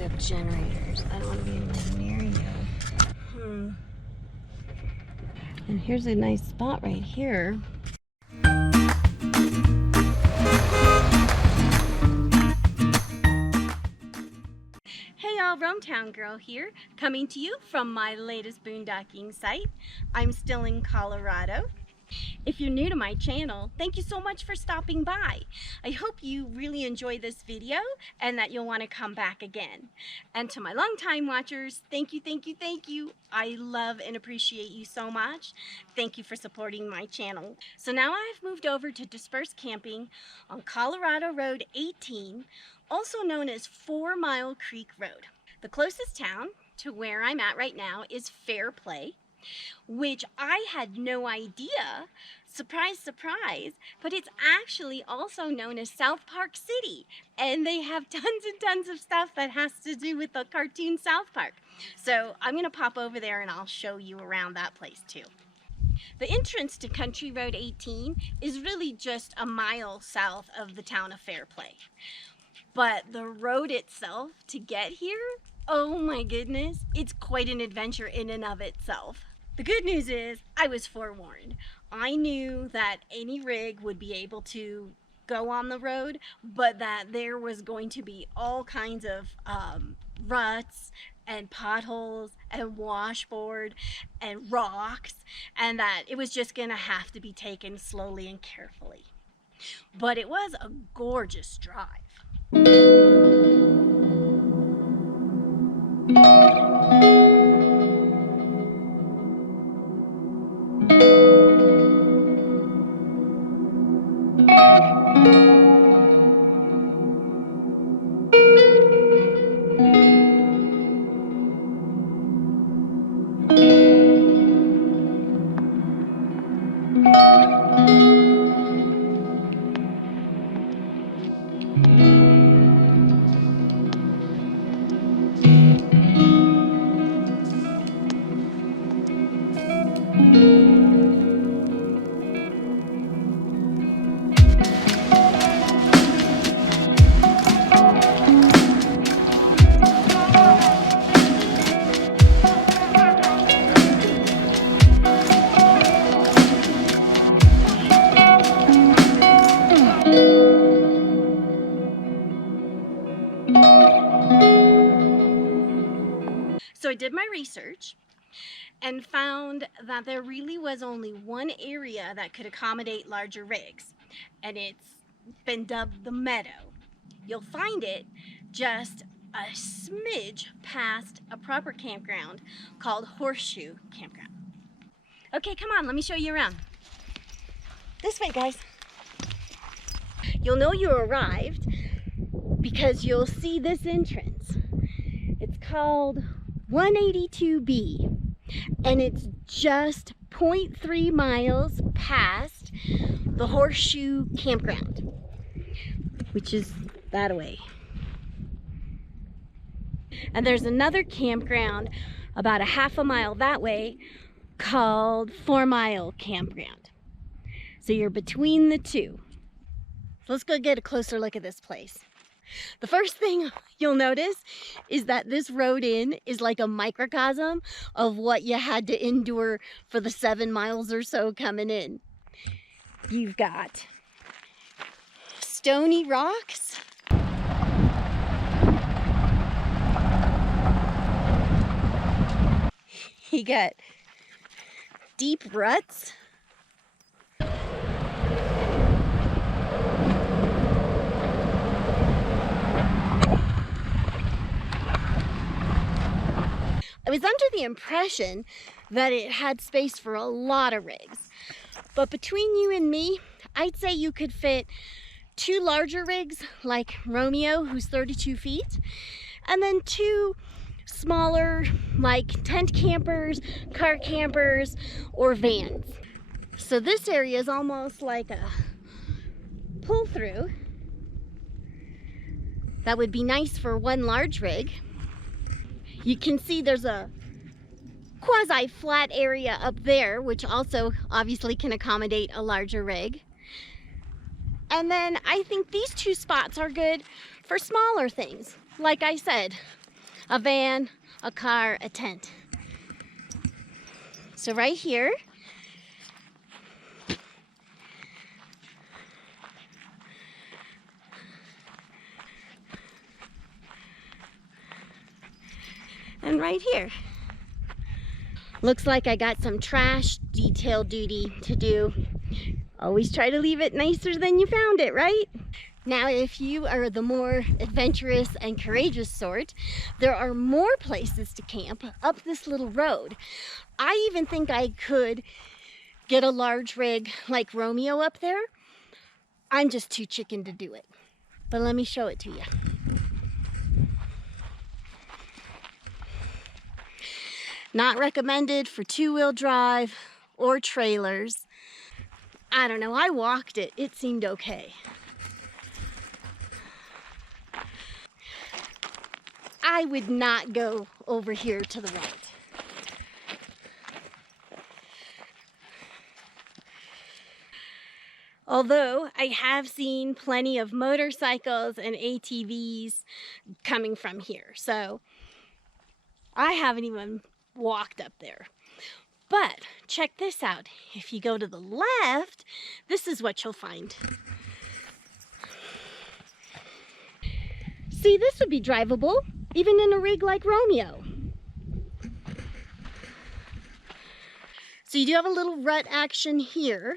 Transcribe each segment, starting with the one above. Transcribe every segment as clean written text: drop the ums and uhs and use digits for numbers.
you have generators. I don't want to be anywhere near you. And here's a nice spot right here. Hey y'all, RoamTownGirl here, coming to you from my latest boondocking site. I'm still in Colorado. If you're new to my channel, thank you so much for stopping by. I hope you really enjoy this video and that you'll want to come back again. And to my longtime watchers, thank you, thank you, thank you. I love and appreciate you so much. Thank you for supporting my channel. So now I've moved over to Dispersed camping on Colorado Road 18, also known as Mile Creek Road. The closest town to where I'm at right now is Fairplay, which I had no idea, surprise, surprise, but it's actually also known as South Park City, and they have tons and tons of stuff that has to do with the cartoon South Park. So I'm gonna pop over there and I'll show you around that place too. The entrance to Country Road 18 is really just a mile south of the town of Fairplay. But the road itself to get here, oh my goodness, it's quite an adventure in and of itself. The good news is I was forewarned. I knew that any rig would be able to go on the road, but that there was going to be all kinds of ruts and potholes and washboard and rocks, and that it was just gonna have to be taken slowly and carefully. But it was a gorgeous drive. So I did my research and found that there really was only one area that could accommodate larger rigs, and it's been dubbed the Meadow. You'll find it just a smidge past a proper campground called Horseshoe Campground. Okay, come on, let me show you around. This way, guys. You'll know you arrived because you'll see this entrance. It's called 182B, and it's just 0.3 miles past the Horseshoe Campground, which is that way. And there's another campground about a half a mile that way called 4 Mile Campground. So you're between the two. So let's go get a closer look at this place. The first thing you'll notice is that this road in is like a microcosm of what you had to endure for the 7 miles or so coming in. You've got stony rocks, you got deep ruts, I was under the impression that it had space for a lot of rigs, but between you and me, I'd say you could fit 2 larger rigs like Romeo, who's 32 feet, and then 2 smaller like tent campers, car campers, or vans. So this area is almost like a pull-through that would be nice for 1 large rig. You can see there's a quasi-flat area up there, which also obviously can accommodate a larger rig. And then I think these 2 spots are good for smaller things. Like I said, a van, a car, a tent. So right here, and right here. Looks like I got some trash detail duty to do. Always try to leave it nicer than you found it, right? Now, if you are the more adventurous and courageous sort, there are more places to camp up this little road. I even think I could get a large rig like Romeo up there. I'm just too chicken to do it. But let me show it to you. Not recommended for two-wheel drive or trailers. I don't know, I walked it. It seemed okay. I would not go over here to the right. Although I have seen plenty of motorcycles and ATVs coming from here. So I haven't even walked up there. But check this out. If you go to the left, this is what you'll find. See, this would be drivable, even in a rig like Romeo. So you do have a little rut action here.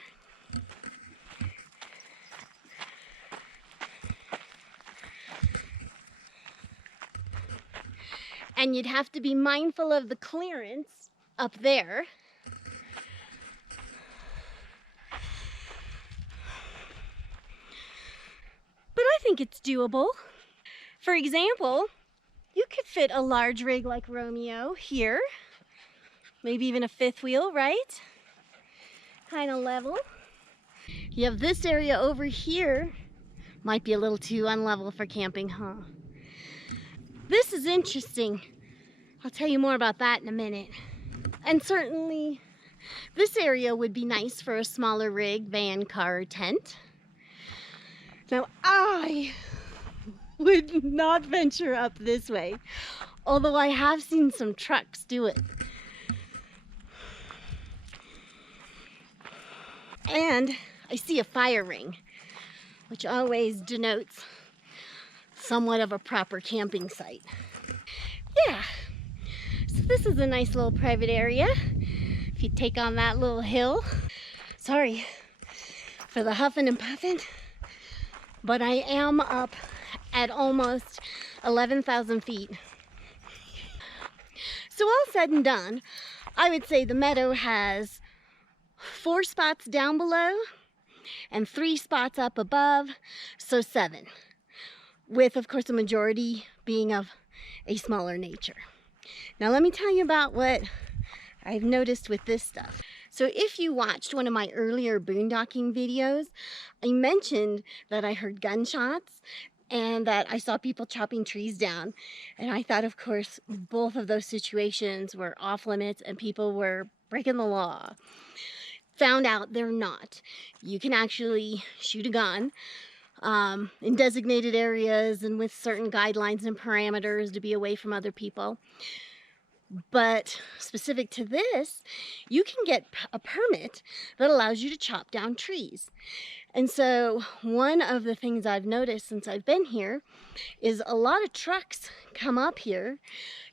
And you'd have to be mindful of the clearance up there. But I think it's doable. For example, you could fit a large rig like Romeo here. Maybe even a fifth wheel, right? Kind of level. You have this area over here. Might be a little too unlevel for camping, huh? This is interesting. I'll tell you more about that in a minute. And certainly this area would be nice for a smaller rig, van, car, or tent. Now I would not venture up this way, although I have seen some trucks do it. And I see a fire ring, which always denotes somewhat of a proper camping site. Yeah, so this is a nice little private area. If you take on that little hill. Sorry for the huffing and puffing, but I am up at almost 11,000 feet. So all said and done, I would say the meadow has 4 spots down below and 3 spots up above, so 7. With, of course, a majority being of a smaller nature. Now let me tell you about what I've noticed with this stuff. So if you watched one of my earlier boondocking videos, I mentioned that I heard gunshots and that I saw people chopping trees down. And I thought, of course, both of those situations were off limits and people were breaking the law. Found out they're not. You can actually shoot a gun in designated areas and with certain guidelines and parameters to be away from other people. But specific to this, you can get a permit that allows you to chop down trees. And so one of the things I've noticed since I've been here is a lot of trucks come up here.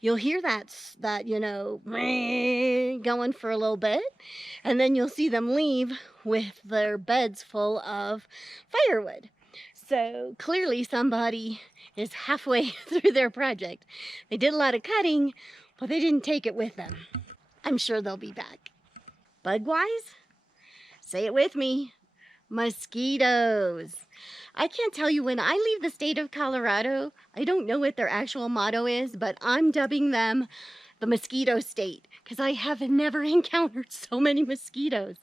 You'll hear that you know, going for a little bit, and then you'll see them leave with their beds full of firewood. So clearly somebody is halfway through their project. They did a lot of cutting, but they didn't take it with them. I'm sure they'll be back. Bug-wise? Say it with me. Mosquitoes. I can't tell you, when I leave the state of Colorado, I don't know what their actual motto is, but I'm dubbing them the mosquito state because I have never encountered so many mosquitoes.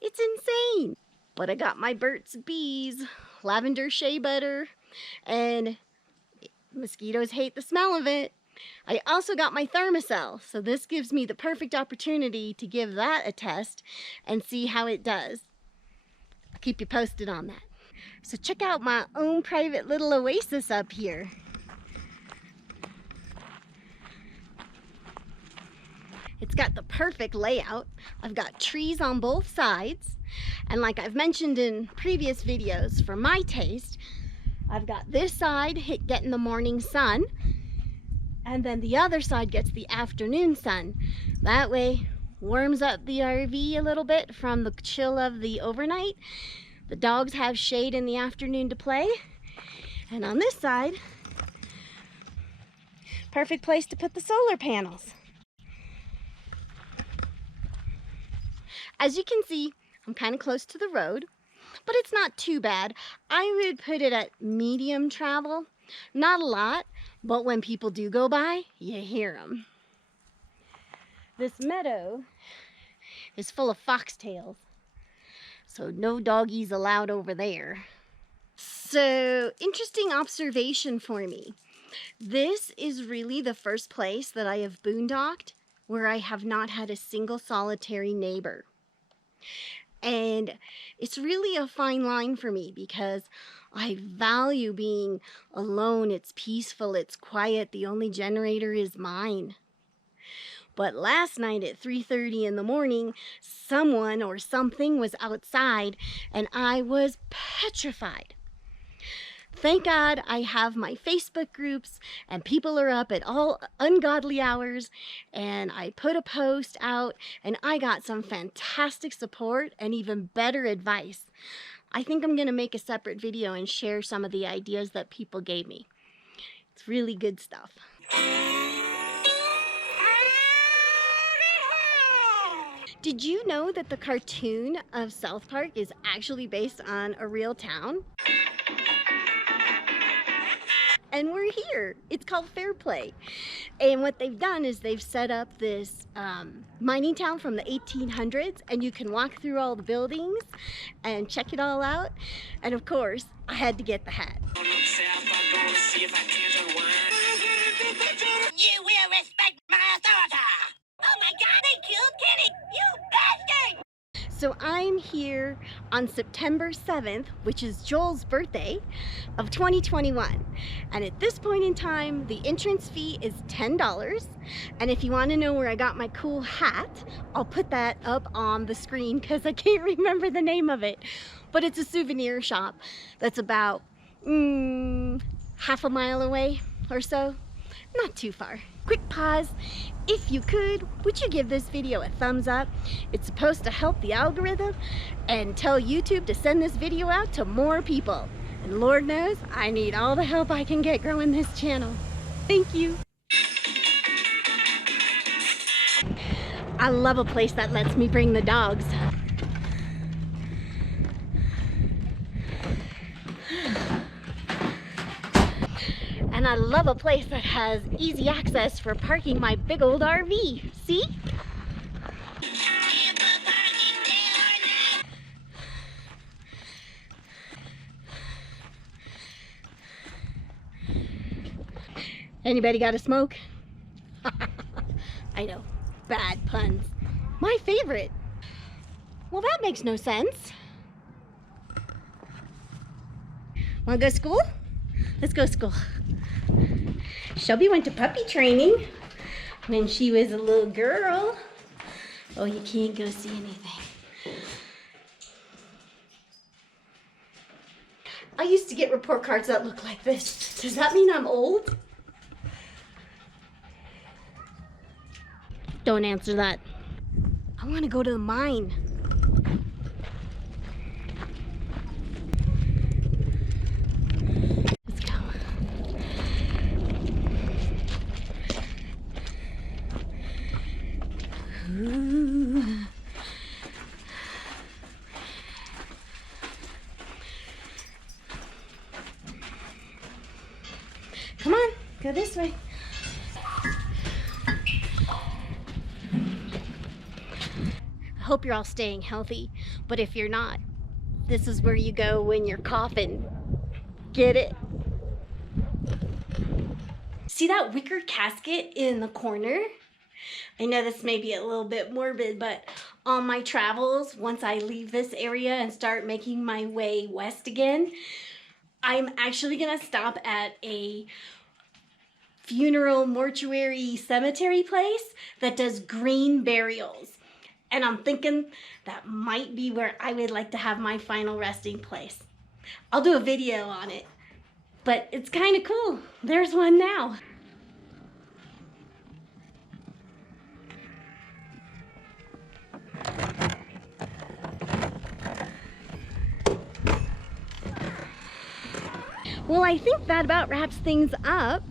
It's insane. But I got my Burt's Bees, lavender shea butter, and mosquitoes hate the smell of it. I also got my Thermacell, so this gives me the perfect opportunity to give that a test and see how it does. I'll keep you posted on that. So check out my own private little oasis up here. It's got the perfect layout. I've got trees on both sides. And like I've mentioned in previous videos, for my taste, I've got this side getting the morning sun, and then the other side gets the afternoon sun. That way, warms up the RV a little bit from the chill of the overnight. The dogs have shade in the afternoon to play. And on this side, perfect place to put the solar panels. As you can see, I'm kind of close to the road, but it's not too bad. I would put it at medium travel. Not a lot, but when people do go by, you hear them. This meadow is full of foxtails, so no doggies allowed over there. So, interesting observation for me. This is really the first place that I have boondocked where I have not had a single solitary neighbor. And it's really a fine line for me because I value being alone. It's peaceful, it's quiet, the only generator is mine. But last night at 3:30 in the morning, someone or something was outside and I was petrified. Thank God I have my Facebook groups and people are up at all ungodly hours, and I put a post out and I got some fantastic support and even better advice. I think I'm going to make a separate video and share some of the ideas that people gave me. It's really good stuff. Did you know that the cartoon of South Park is actually based on a real town? And we're here. It's called Fairplay. And what they've done is they've set up this mining town from the 1800s, and you can walk through all the buildings and check it all out. And of course, I had to get the hat. You will respect my authority. Oh my God, they killed Kenny! You bastard! So I'm here on September 7th, which is Joel's birthday of 2021. And at this point in time, the entrance fee is $10. And if you want to know where I got my cool hat, I'll put that up on the screen because I can't remember the name of it. But it's a souvenir shop that's about half a mile away or so. Not too far. Quick pause. If you could, would you give this video a thumbs up? It's supposed to help the algorithm and tell YouTube to send this video out to more people. And Lord knows, I need all the help I can get growing this channel. Thank you. I love a place that lets me bring the dogs. And I love a place that has easy access for parking my big old RV. See? Anybody got a smoke? I know, bad puns. My favorite. Well, that makes no sense. Wanna go to school? Let's go to school. Shelby went to puppy training when she was a little girl. Oh, you can't go see anything. I used to get report cards that look like this. Does that mean I'm old? Don't answer that. I want to go to the mine. Let's go. Ooh. Come on, go this way. I hope you're all staying healthy, but if you're not, this is where you go when you're coughing. Get it? See that wicker casket in the corner? I know this may be a little bit morbid, but on my travels, once I leave this area and start making my way west again, I'm actually gonna stop at a funeral mortuary cemetery place that does green burials. And I'm thinking that might be where I would like to have my final resting place. I'll do a video on it, but it's kind of cool. There's one now. Well, I think that about wraps things up.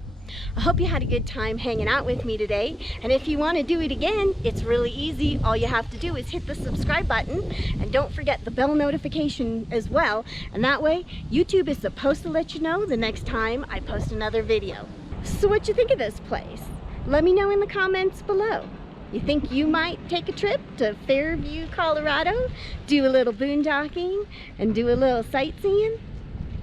I hope you had a good time hanging out with me today. And if you want to do it again, it's really easy. All you have to do is hit the subscribe button, and don't forget the bell notification as well. And that way, YouTube is supposed to let you know the next time I post another video. So what you think of this place? Let me know in the comments below. You think you might take a trip to Fairview, Colorado, do a little boondocking, and do a little sightseeing?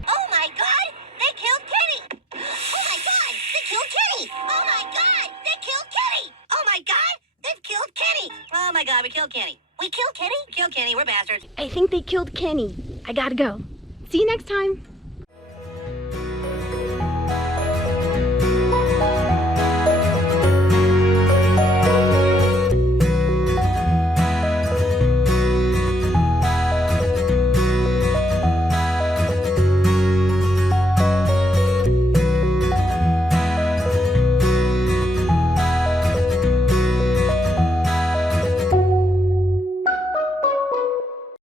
Oh my God! They killed Kenny! Oh my God! They killed Kenny! Oh my God! They killed Kenny! Oh my God! They've killed Kenny! Oh my God! We killed Kenny! We killed Kenny? Killed Kenny! We're bastards! I think they killed Kenny. I gotta go. See you next time.